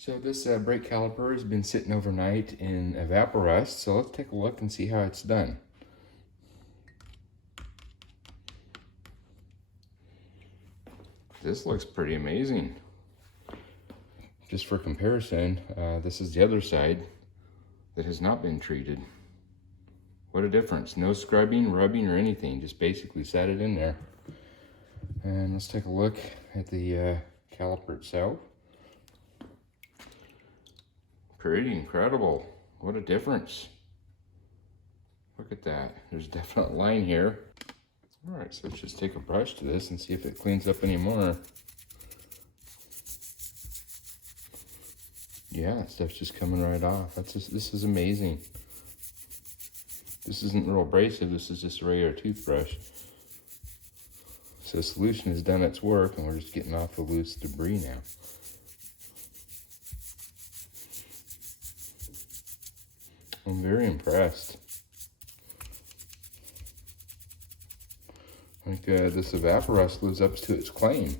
So this brake caliper has been sitting overnight in Evapo-Rust, so let's take a look and see how it's done. This looks pretty amazing. Just for comparison, this is the other side that has not been treated. What a difference. No scrubbing, rubbing, or anything. Just basically set it in there. And let's take a look at the caliper itself. Pretty incredible. What a difference. Look at that. There's a definite line here. All right, so let's just take a brush to this and see if it cleans up any more. Yeah, that stuff's just coming right off. This is amazing. This isn't real abrasive, this is just a regular toothbrush. So the solution has done its work and we're just getting off the loose debris now. I'm very impressed. I think this Evapo-Rust lives up to its claim.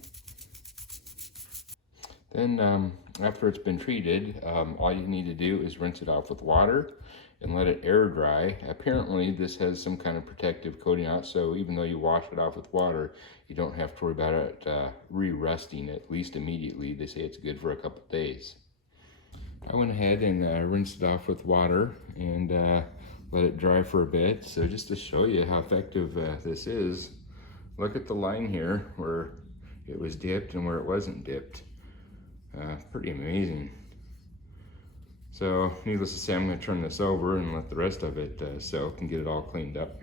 Then after it's been treated, all you need to do is rinse it off with water and let it air dry. Apparently this has some kind of protective coating out, so even though you wash it off with water, you don't have to worry about it re-rusting, at least immediately. They say it's good for a couple days. I went ahead and rinsed it off with water and let it dry for a bit. So just to show you how effective this is, look at the line here where it was dipped and where it wasn't dipped. Pretty amazing. So needless to say, I'm going to turn this over and let the rest of it soak and get it all cleaned up.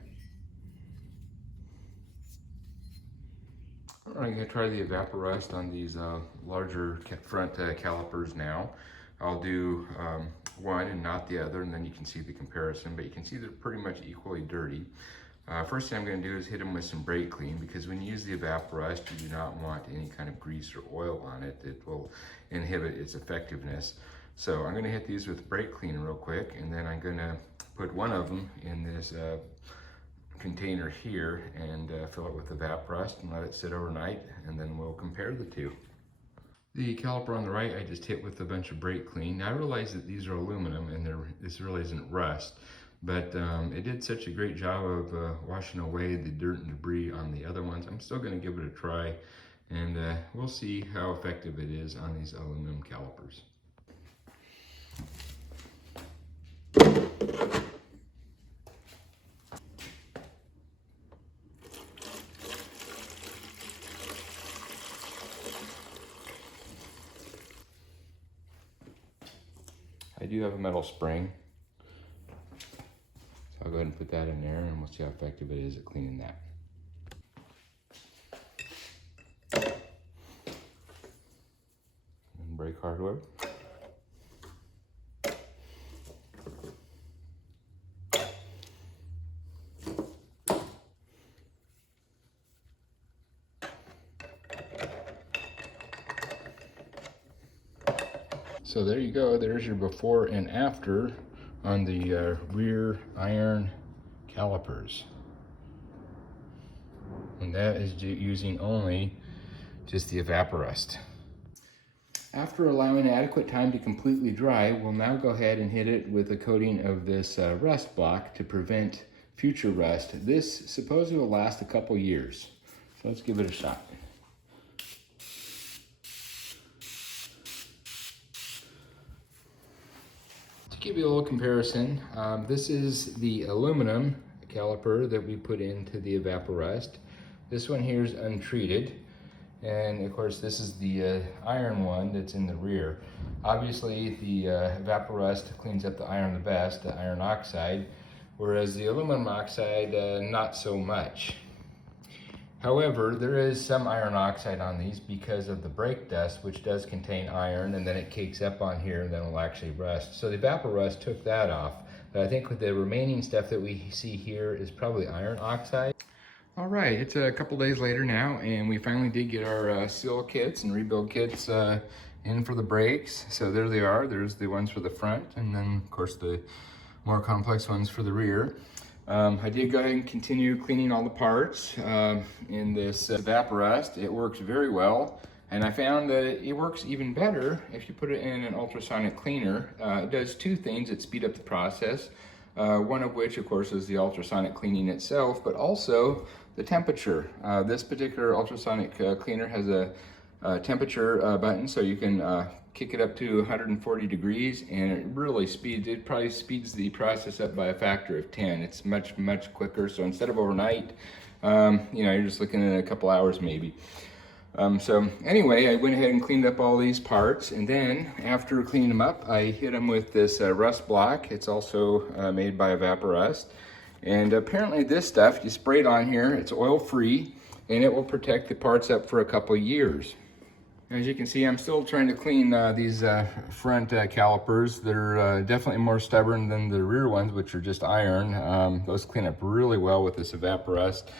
All right, I'm going to try the Evapo-Rust on these larger front calipers now. I'll do one and not the other, and then you can see the comparison, but you can see they're pretty much equally dirty. First thing I'm going to do is hit them with some brake clean, because when you use the Evapo-Rust, you do not want any kind of grease or oil on it. It will inhibit its effectiveness. So I'm going to hit these with brake clean real quick, and then I'm going to put one of them in this container here and fill it with Evapo-Rust and let it sit overnight, and then we'll compare the two. The caliper on the right I just hit with a bunch of brake clean. Now I realize that these are aluminum and this really isn't rust, but it did such a great job of washing away the dirt and debris on the other ones. I'm still going to give it a try, and we'll see how effective it is on these aluminum calipers. I do have a metal spring, so I'll go ahead and put that in there and we'll see how effective it is at cleaning that. And brake hardware. So there you go, there's your before and after on the rear iron calipers. And that is using only just the Evapo-Rust. After allowing adequate time to completely dry, we'll now go ahead and hit it with a coating of this rust block to prevent future rust. This supposedly will last a couple years, so let's give it a shot. To give you a little comparison, this is the aluminum caliper that we put into the Evapo-Rust. This one here is untreated, and of course this is the iron one that's in the rear. Obviously the Evapo-Rust cleans up the iron the best, the iron oxide, whereas the aluminum oxide not so much. However, there is some iron oxide on these because of the brake dust, which does contain iron, and then it cakes up on here and then it'll actually rust. So the Evapo-Rust took that off. But I think with the remaining stuff that we see here is probably iron oxide. All right, it's a couple days later now, and we finally did get our seal kits and rebuild kits in for the brakes. So there they are. There's the ones for the front, and then of course the more complex ones for the rear. I did go ahead and continue cleaning all the parts in this Evapo-Rust. It works very well. And I found that it works even better if you put it in an ultrasonic cleaner. It does two things. It speeds up the process, one of which, of course, is the ultrasonic cleaning itself, but also the temperature. This particular ultrasonic cleaner has a temperature button, so you can kick it up to 140 degrees, and it probably speeds the process up by a factor of 10. It's much, much quicker. So instead of overnight, you're just looking at a couple hours maybe. So anyway, I went ahead and cleaned up all these parts, and then after cleaning them up, I hit them with this rust block. It's also made by Evapo-Rust. And apparently this stuff, you spray it on here, it's oil-free, and it will protect the parts up for a couple years. As you can see, I'm still trying to clean these front calipers. They're definitely more stubborn than the rear ones, which are just iron. Those clean up really well with this Evapo-Rust.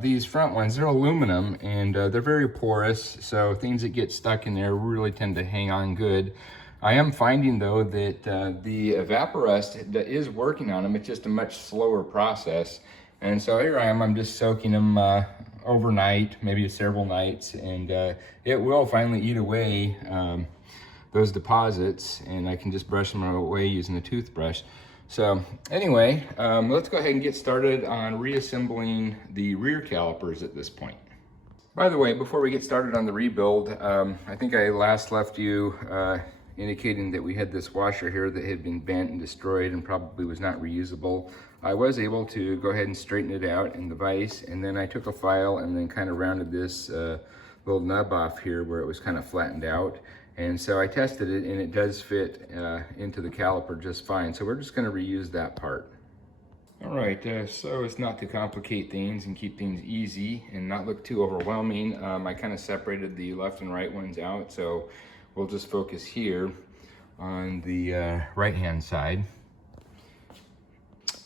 These front ones, they're aluminum, and they're very porous, so things that get stuck in there really tend to hang on good. I am finding, though, that the Evapo-Rust is working on them. It's just a much slower process. And so here I am, I'm just soaking them overnight, maybe several nights, and it will finally eat away those deposits, and I can just brush them away using a toothbrush. So anyway, let's go ahead and get started on reassembling the rear calipers at this point. By the way, before we get started on the rebuild, I think I last left you indicating that we had this washer here that had been bent and destroyed and probably was not reusable. I was able to go ahead and straighten it out in the vise, and then I took a file and then kind of rounded this little nub off here where it was kind of flattened out. And so I tested it, and it does fit into the caliper just fine. So we're just going to reuse that part. All right, so as not to complicate things and keep things easy and not look too overwhelming, I kind of separated the left and right ones out. So we'll just focus here on the right-hand side.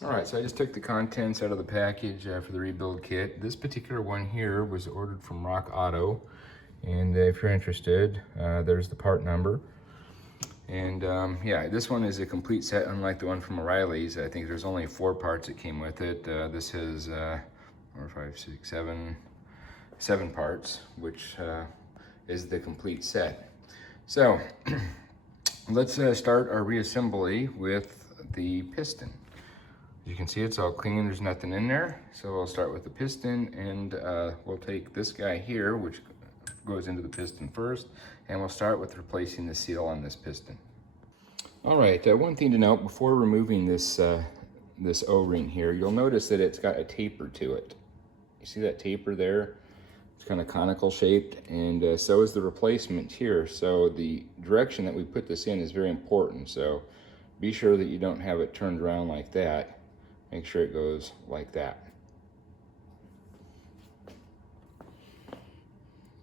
All right, so I just took the contents out of the package for the rebuild kit. This particular one here was ordered from Rock Auto. And if you're interested, there's the part number. And yeah, this one is a complete set, unlike the one from O'Reilly's. I think there's only 4 parts that came with it. This has 4, 5, 6, 7 parts, which is the complete set. So let's start our reassembly with the piston. You can see it's all clean, there's nothing in there. So we'll start with the piston, and we'll take this guy here, which goes into the piston first, and we'll start with replacing the seal on this piston. All right, one thing to note before removing this this O-ring here, you'll notice that it's got a taper to it. You see that taper there? It's kind of conical shaped, and so is the replacement here. So the direction that we put this in is very important. So be sure that you don't have it turned around like that. Make sure it goes like that.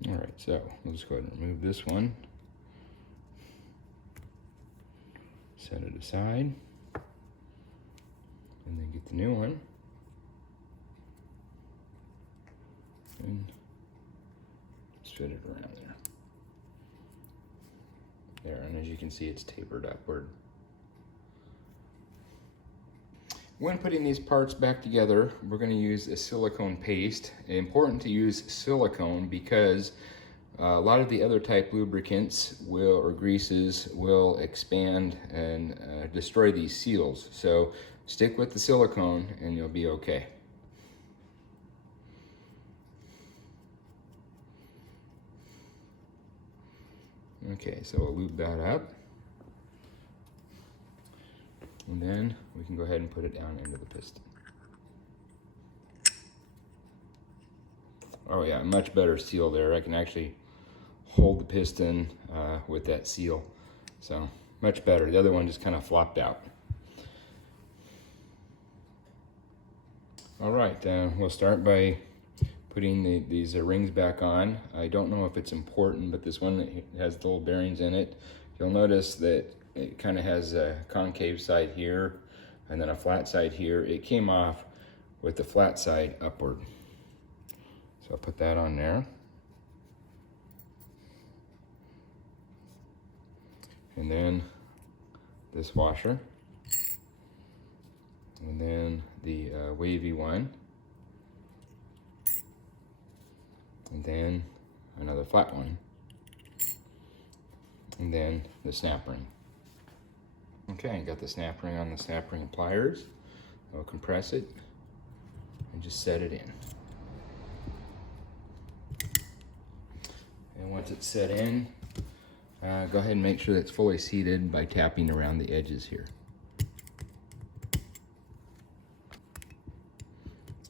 All right, so we'll just go ahead and remove this one. Set it aside. And then get the new one. And just fit it around there. There, and as you can see, it's tapered upward. When putting these parts back together, we're going to use a silicone paste. It's important to use silicone because a lot of the other type lubricants or greases will expand and destroy these seals. So stick with the silicone and you'll be okay. Okay, so we'll lube that up. And then we can go ahead and put it down into the piston. Oh yeah, much better seal there. I can actually hold the piston with that seal. So much better. The other one just kind of flopped out. All right, we'll start by putting these rings back on. I don't know if it's important, but this one that has the little bearings in it, you'll notice that it kind of has a concave side here and then a flat side here. It came off with the flat side upward. So I'll put that on there. And then this washer. And then the wavy one. And then another flat one. and then the snap ring. Okay, got the snap ring on the snap ring pliers. I'll compress it and just set it in. And once it's set in, go ahead and make sure that it's fully seated by tapping around the edges here.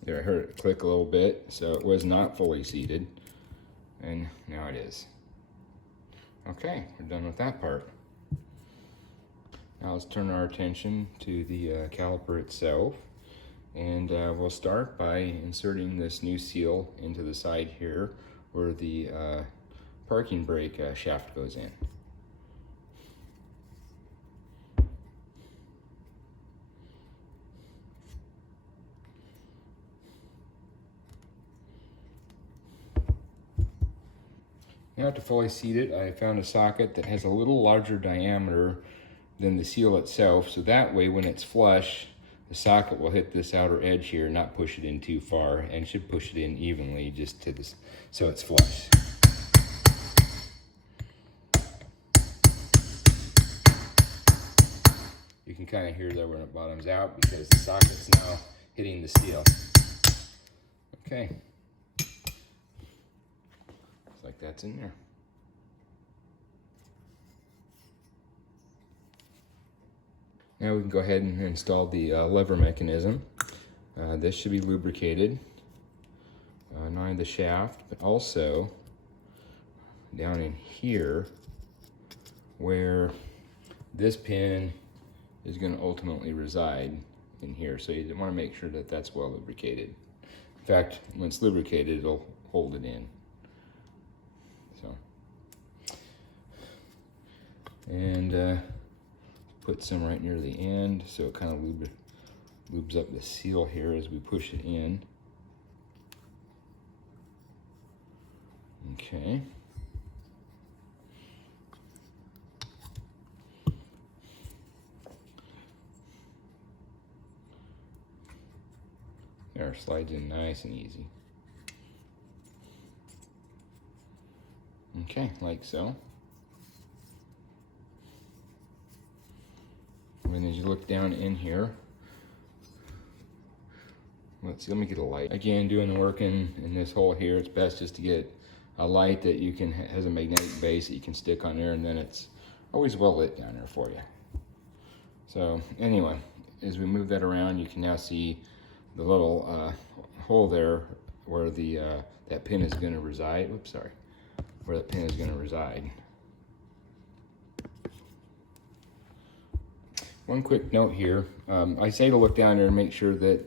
There, I heard it click a little bit, so it was not fully seated, and now it is. Okay, we're done with that part. Now let's turn our attention to the caliper itself, and we'll start by inserting this new seal into the side here where the parking brake shaft goes in. Now to fully seat it, I found a socket that has a little larger diameter than the seal itself, so that way when it's flush, the socket will hit this outer edge here, not push it in too far, and should push it in evenly just to this, so it's flush. You can kind of hear that when it bottoms out because the socket's now hitting the seal. Okay. Looks like that's in there. Now we can go ahead and install the lever mechanism. This should be lubricated, not only the shaft, but also down in here where this pin is going to ultimately reside in here. So you want to make sure that that's well lubricated. In fact, when it's lubricated, it'll hold it in. So, and put some right near the end so it kind of lubes up the seal here as we push it in. Okay. There, slides in nice and easy. Okay, like so. And as you look down in here, let's see, let me get a light. Again, doing the work in this hole here, it's best just to get a light that you can, has a magnetic base that you can stick on there, and then it's always well lit down there for you. So anyway, as we move that around, you can now see the little hole there where the that pin is going to reside. Oops, sorry. Where that pin is going to reside. One quick note here. I say to look down there and make sure that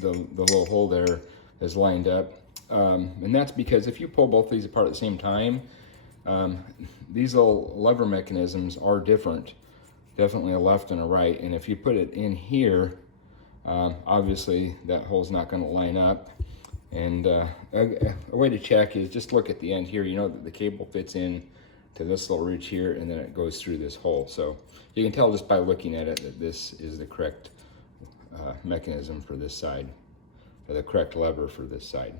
the little hole there is lined up. And that's because if you pull both these apart at the same time, these little lever mechanisms are different. Definitely a left and a right. And if you put it in here, obviously that hole's not going to line up. And a way to check is just look at the end here. You know that the cable fits in to this little ridge here, and then it goes through this hole. So you can tell just by looking at it that this is the correct mechanism for this side, or the correct lever for this side.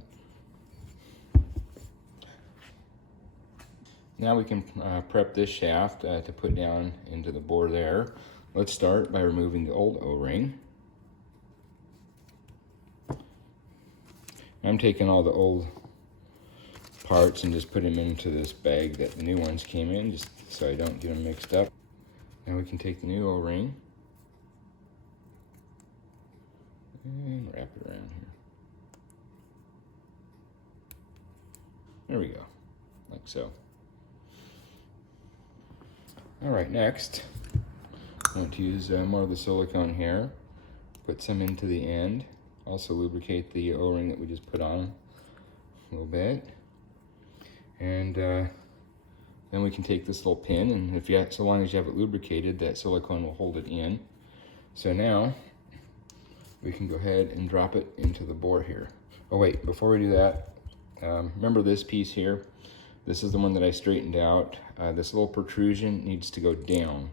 Now we can prep this shaft to put down into the bore there. Let's start by removing the old O-ring. I'm taking all the old parts and just put them into this bag that the new ones came in, just so I don't get them mixed up. Now we can take the new O-ring and wrap it around here. There we go, like so. All right, next, I'm going to use more of the silicone here, put some into the end, also lubricate the O-ring that we just put on a little bit. And then we can take this little pin, and if you have, so long as you have it lubricated, that silicone will hold it in. So now we can go ahead and drop it into the bore here. Oh wait, before we do that, remember this piece here? This is the one that I straightened out. This little protrusion needs to go down.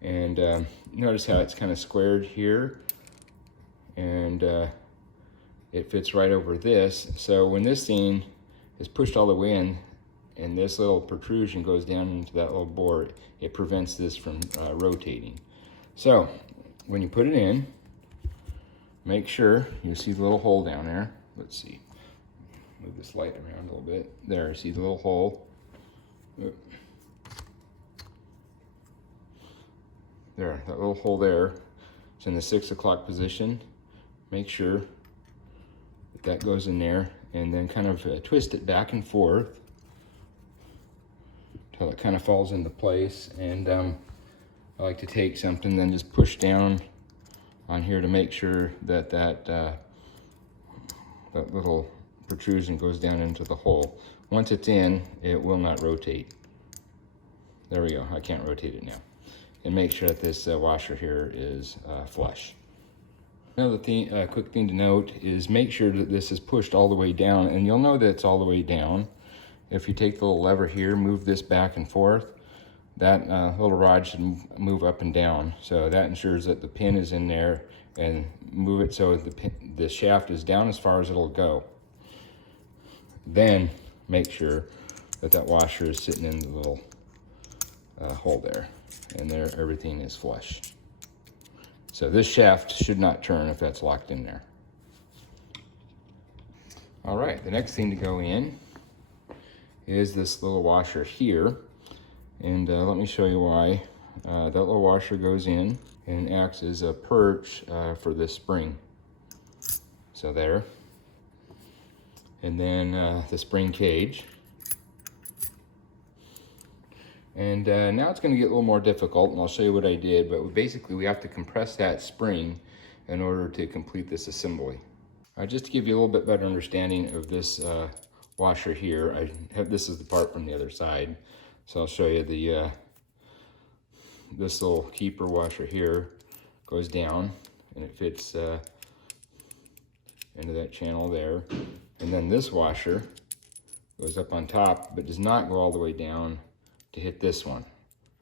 And notice how it's kind of squared here, and it fits right over this. So when this thing is pushed all the way in and this little protrusion goes down into that little bore. It prevents this from rotating. So when you put it in, make sure you see the little hole down there. Let's see, move this light around a little bit. There, see the little hole? There, that little hole there. It's in the 6 o'clock position. Make sure that that goes in there, and then kind of twist it back and forth until it kind of falls into place. And I like to take something, then just push down on here to make sure that that little protrusion goes down into the hole. Once it's in, it will not rotate. There we go, I can't rotate it now. And make sure that this washer here is flush. Another thing, quick thing to note is make sure that this is pushed all the way down, and you'll know that it's all the way down. If you take the little lever here, move this back and forth, that little rod should move up and down. So that ensures that the pin is in there, and move it so the shaft is down as far as it'll go. Then make sure that that washer is sitting in the little hole there, and there everything is flush. So this shaft should not turn if that's locked in there. All right, the next thing to go in is this little washer here. And let me show you why. That little washer goes in and acts as a perch for this spring. So there. And then the spring cage. And now it's going to get a little more difficult, and I'll show you what I did, but basically we have to compress that spring in order to complete this assembly. Just to give you a little bit better understanding of this washer here, this is the part from the other side. So I'll show you the this little keeper washer here goes down, and it fits into that channel there. And then this washer goes up on top, but does not go all the way down to hit this one.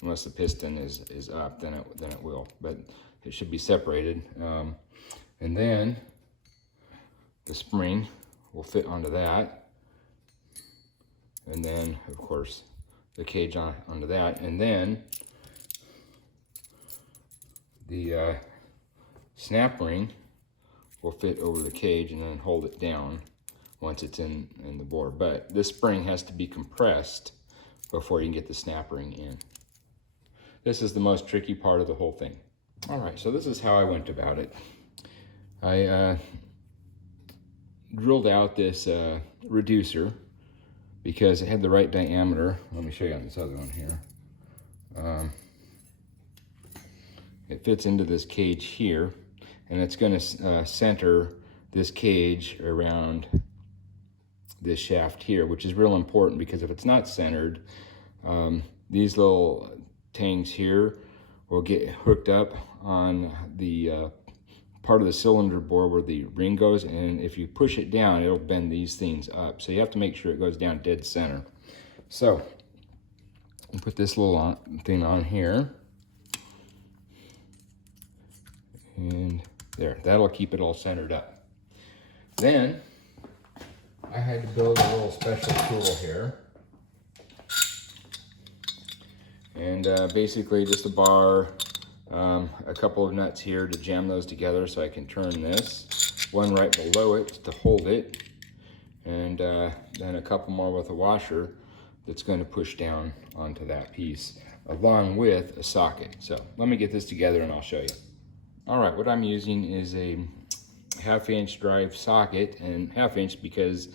Unless the piston is up, then it will. But it should be separated. And then the spring will fit onto that. And then, of course, the cage onto that. And then the snap ring will fit over the cage and then hold it down once it's in the bore. But this spring has to be compressed before you can get the snap ring in. This is the most tricky part of the whole thing. All right, so this is how I went about it. I drilled out this reducer because it had the right diameter. Let me show you on this other one here. It fits into this cage here, and it's going to center this cage around this shaft here, which is real important, because if it's not centered, these little tangs here will get hooked up on the part of the cylinder bore where the ring goes, and if you push it down, it'll bend these things up. So you have to make sure it goes down dead center. So I'll put this little thing on here, and there, that'll keep it all centered up. Then I had to build a little special tool here. And basically just a bar, a couple of nuts here to jam those together so I can turn this. One right below it to hold it. And then a couple more with a washer that's going to push down onto that piece, along with a socket. So let me get this together and I'll show you. All right, what I'm using is a 1/2 inch drive socket, and 1/2 inch because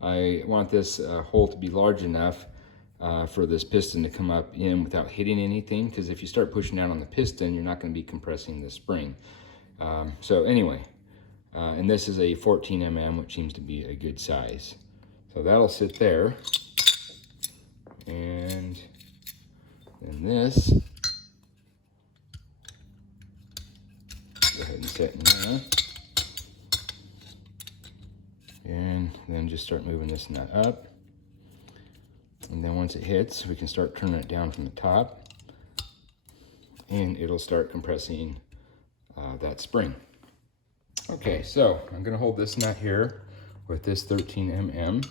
I want this hole to be large enough for this piston to come up in without hitting anything, because if you start pushing down on the piston, you're not going to be compressing the spring. So anyway, and this is a 14 mm, which seems to be a good size. So that'll sit there, and then this, go ahead and set in there. And then just start moving this nut up. And then once it hits, we can start turning it down from the top, and it'll start compressing that spring. Okay, so I'm going to hold this nut here with this 13 mm.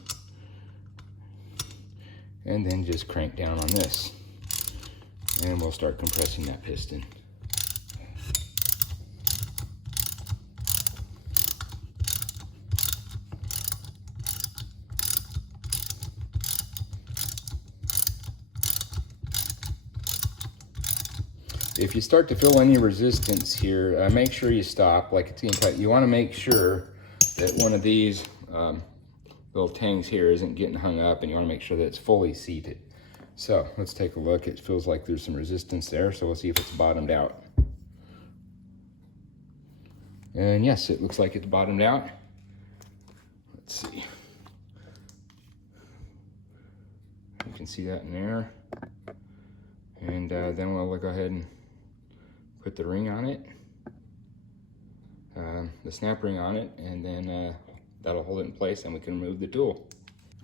and then just crank down on this. And we'll start compressing that piston. If you start to feel any resistance here, make sure you stop. Like it's getting tight. You want to make sure that one of these little tangs here isn't getting hung up, and you want to make sure that it's fully seated. So let's take a look. It feels like there's some resistance there, so we'll see if it's bottomed out. And yes, it looks like it's bottomed out. Let's see. You can see that in there. And then we'll go ahead and put the ring on it, the snap ring on it, and then that'll hold it in place and we can remove the tool.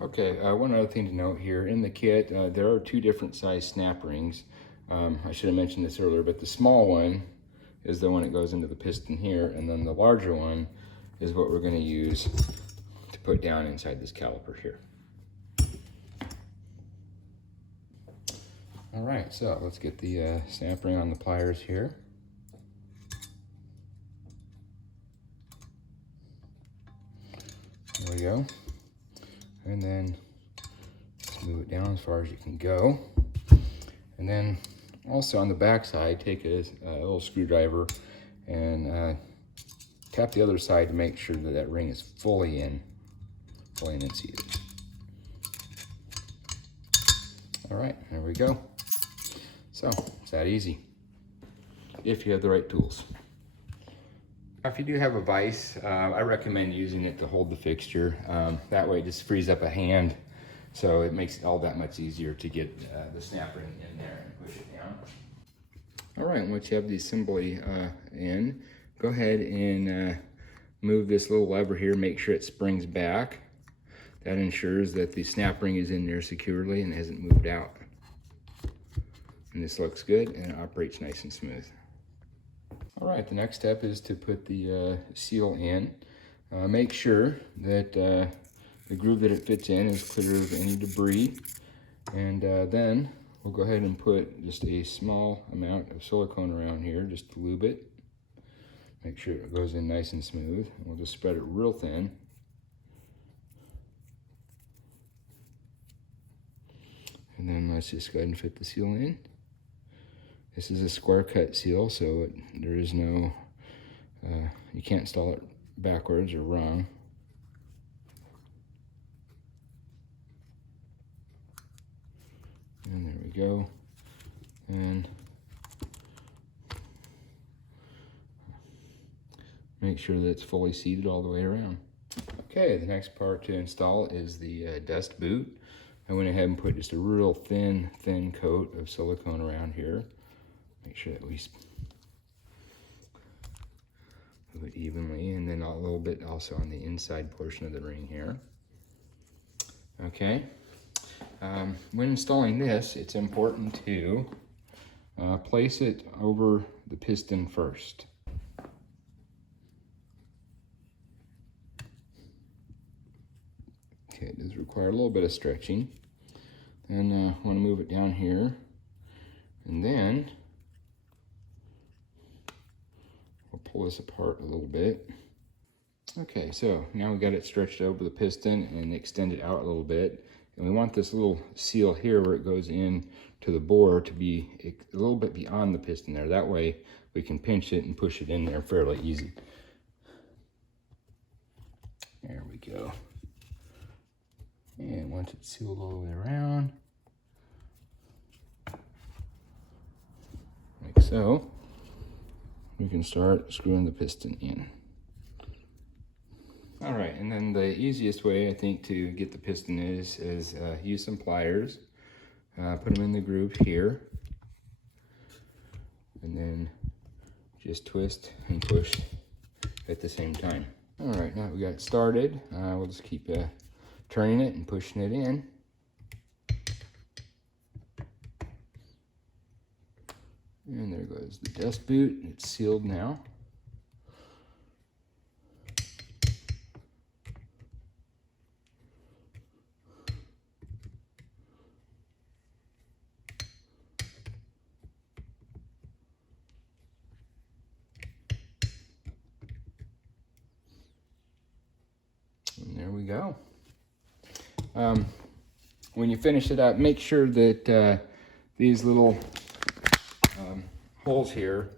Okay, one other thing to note here, in the kit there are 2 different size snap rings. I should have mentioned this earlier, but the small one is the one that goes into the piston here, and then the larger one is what we're going to use to put down inside this caliper here. All right, so let's get the snap ring on the pliers here. There we go. And then just move it down as far as you can go. And then also on the back side, take a little screwdriver and tap the other side to make sure that that ring is fully in and seated. All right, there we go. So it's that easy, if you have the right tools. If you do have a vise, I recommend using it to hold the fixture. That way it just frees up a hand, so it makes it all that much easier to get the snap ring in there and push it down. All right, once you have the assembly in, go ahead and move this little lever here, make sure it springs back. That ensures that the snap ring is in there securely and hasn't moved out. And this looks good and it operates nice and smooth. All right, the next step is to put the seal in. Make sure that the groove that it fits in is clear of any debris. And then we'll go ahead and put just a small amount of silicone around here just to lube it. Make sure it goes in nice and smooth. And we'll just spread it real thin. And then let's just go ahead and fit the seal in. This is a square cut seal, so there is no, you can't install it backwards or wrong. And there we go. And make sure that it's fully seated all the way around. Okay, the next part to install is the dust boot. I went ahead and put just a real thin coat of silicone around here. Make sure that we move it evenly, and then a little bit also on the inside portion of the ring here. Okay, when installing this, it's important to place it over the piston first. Okay, it does require a little bit of stretching. Then I want to move it down here, and then we'll pull this apart a little bit. Okay, so now we got it stretched over the piston and extend it out a little bit. And we want this little seal here where it goes in to the bore to be a little bit beyond the piston there. That way we can pinch it and push it in there fairly easy. There we go. And once it's sealed all the way around, like so, we can start screwing the piston in. All right, and then the easiest way I think to get the piston is use some pliers, put them in the groove here, and then just twist and push at the same time. All right, now that we got it started, we'll just keep turning it and pushing it in. And there goes the dust boot. It's sealed now. go. When you finish it up, make sure that these little holes here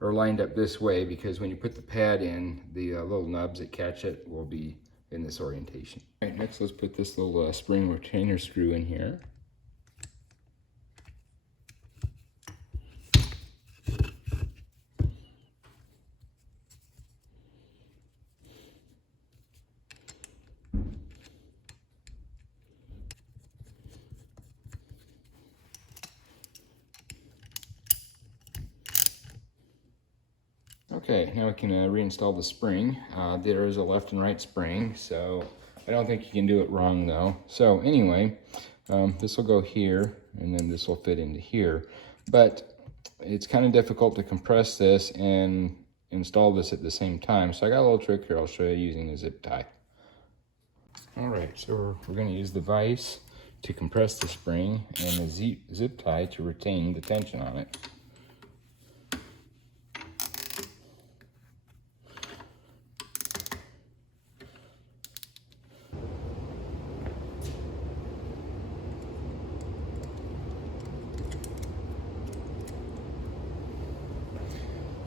are lined up this way, because when you put the pad in, the little nubs that catch it will be in this orientation. All right, next let's put this little spring retainer screw in here. Okay, now we can reinstall the spring. There is a left and right spring, so I don't think you can do it wrong though. So anyway, this will go here, and then this will fit into here. But it's kind of difficult to compress this and install this at the same time. So I got a little trick here I'll show you using a zip tie. All right, so we're going to use the vise to compress the spring and the zip tie to retain the tension on it.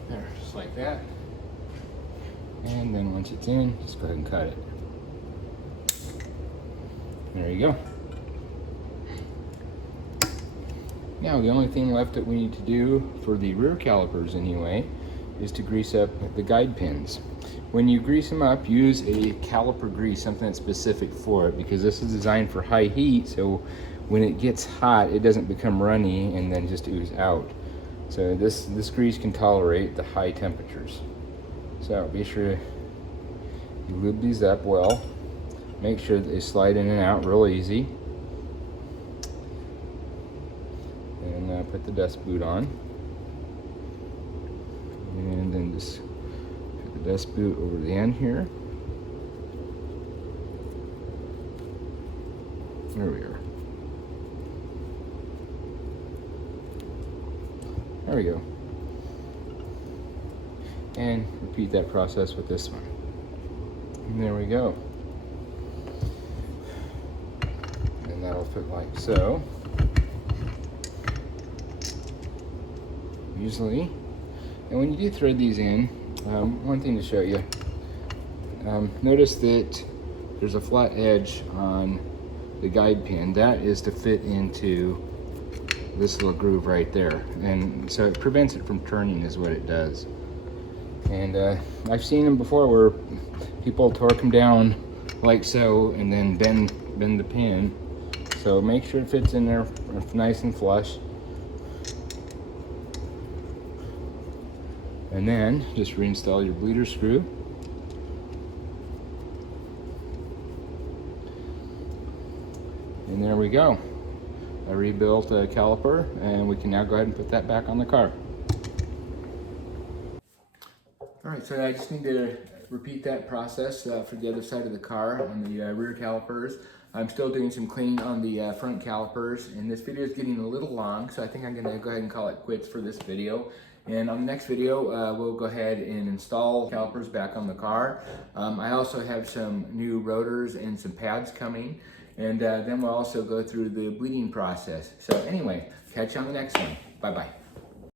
There, just like that. And then once it's in, just go ahead and cut it. There you go. Now the only thing left that we need to do for the rear calipers anyway is to grease up the guide pins. When you grease them up, use a caliper grease, something that's specific for it, because this is designed for high heat, so when it gets hot it doesn't become runny and then just ooze out. So this grease can tolerate the high temperatures. So be sure you lube these up well. Make sure that they slide in and out real easy. And put the dust boot on. And then just put the dust boot over the end here. There we are. There we go. And repeat that process with this one. And there we go. And that'll fit like so. Usually. And when you do thread these in, one thing to show you. Notice that there's a flat edge on the guide pin. That is to fit into this little groove right there, and so it prevents it from turning is what it does. And I've seen them before where people torque them down like so and then bend the pin. So make sure it fits in there nice and flush. And then just reinstall your bleeder screw. And there we go. I rebuilt a caliper, and we can now go ahead and put that back on the car. All right, so I just need to repeat that process for the other side of the car on the rear calipers. I'm still doing some cleaning on the front calipers, and this video is getting a little long, so I think I'm gonna go ahead and call it quits for this video. And on the next video, we'll go ahead and install calipers back on the car. I also have some new rotors and some pads coming. And then we'll also go through the bleeding process. So anyway, catch you on the next one. Bye-bye.